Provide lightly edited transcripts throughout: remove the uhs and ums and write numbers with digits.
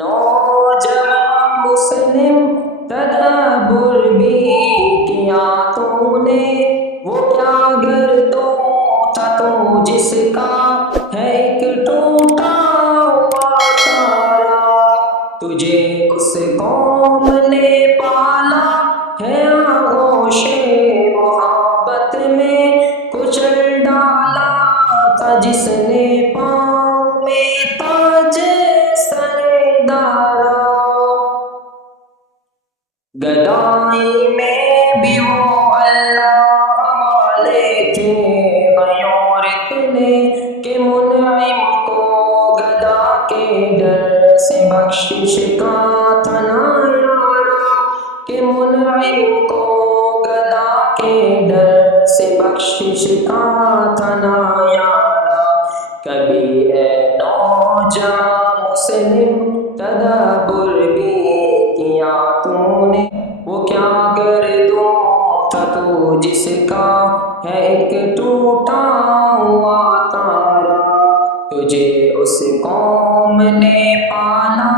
نوجوان مسلم تدبر بھی کیا تو نے، وہ کیا گردوں تھا تو جس کا ہے ایک ٹوٹا ہوا تارا، تجھے اس قوم نے پالا ہے آغوش محبت میں، کچل ڈالا تھا جس نے پاؤں میں تاج سر دارا، گدائی میں بھی وہ اللہ والے تھے غیور اتنے کہ منعم کو گدا کے ڈر سے بخشش کا تھا نا یارا، کہ منعم کو گدا کے ڈر سے بخشش کا تھا نا یارا، کبھی اے نوجوان مسلم تدبر بھی کیا تو نے، وہ کیا گردوں تھا تو جس کا ہے ایک ٹوٹا ہوا تارا، تجھے اس قوم نے پالا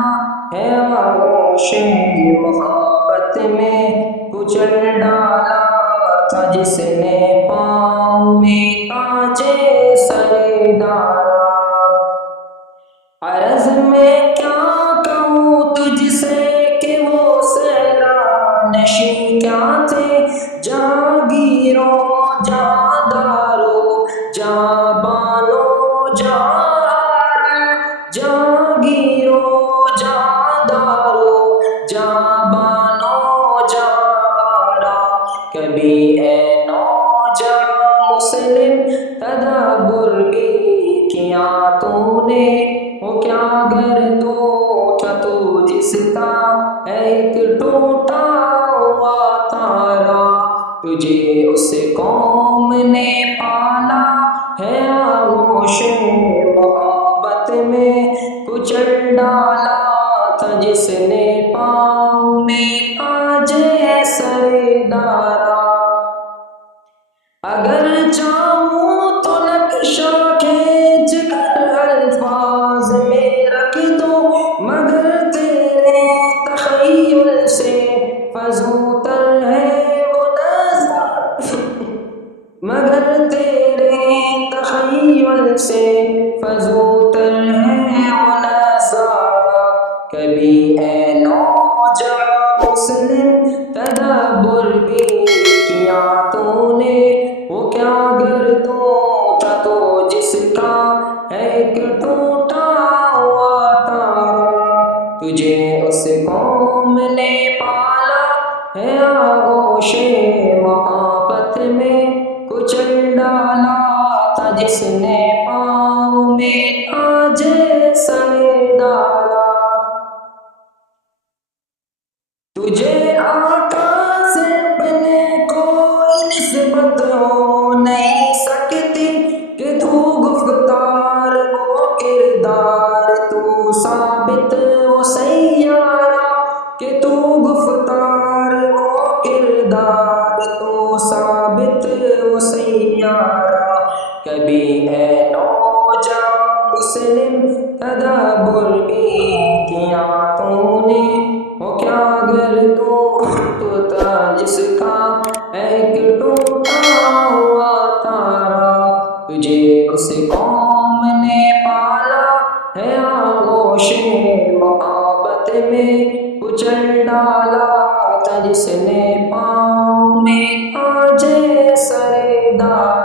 ہے آغوش محبت میں، کچل ڈالا تھا جس نے پاؤں میں تاج سر دارا، عرض میں کیا کہوں تجھ سے کہ وہ صحرا نشین کیا تھے، جہانگیروں جہانداروں جہاں بانو جہاں، جہانگیروں جہانداروں جہاں بانو جہاں، کبھی اے نوجوان مسلم تدبر بھی کیا تو نے، وہ کیا گردوں تھا تو جس کا ہے ایک ٹوٹا ہوا تارا، تجھے اس قوم نے پالا ہے آغوش محبت میں، کچل ڈالا تھا جس نے پاؤں میں تاج سر دارا، اگر چاہوں تو نقشہ کھینچ کر الفاظ میں رکھ دو، مگر تیرے تخیل سے فزوں تر ہے وہ نظر، مگر تیرے تخیل سے فزوں تر ہے وہ نظارہ، کبھی اے نوجوان مسلم تدبر بھی کیا تو نے، وہ کیا گردوں تھا تو جس کا ہے ایک ٹوٹا ہوا تارا، تجھے اس قوم نے پالا ہے آغوش محبت میں، کچل ڈالا تھا جس نے پاؤں میں تاج سر دارا، تجھے آقا سے اپنے کوئی نسبت ہو نہیں سکتی، کہ تو گفتار وہ کردار تو ثابت وہ سیارہ، کہ تو گفتار وہ کردار تو ثابت وہ سیارہ، کبھی اے نوجوان مسلم تدبر بھی کیا تو نے، وہ کیا گردوں تھا جس کا ایک ٹوٹا ہوا تارا، تجھے اس قوم نے پالا ہے آغوش محبت میں، کچل ڈالا تھا جس نے پاؤں میں تاج سر دارا۔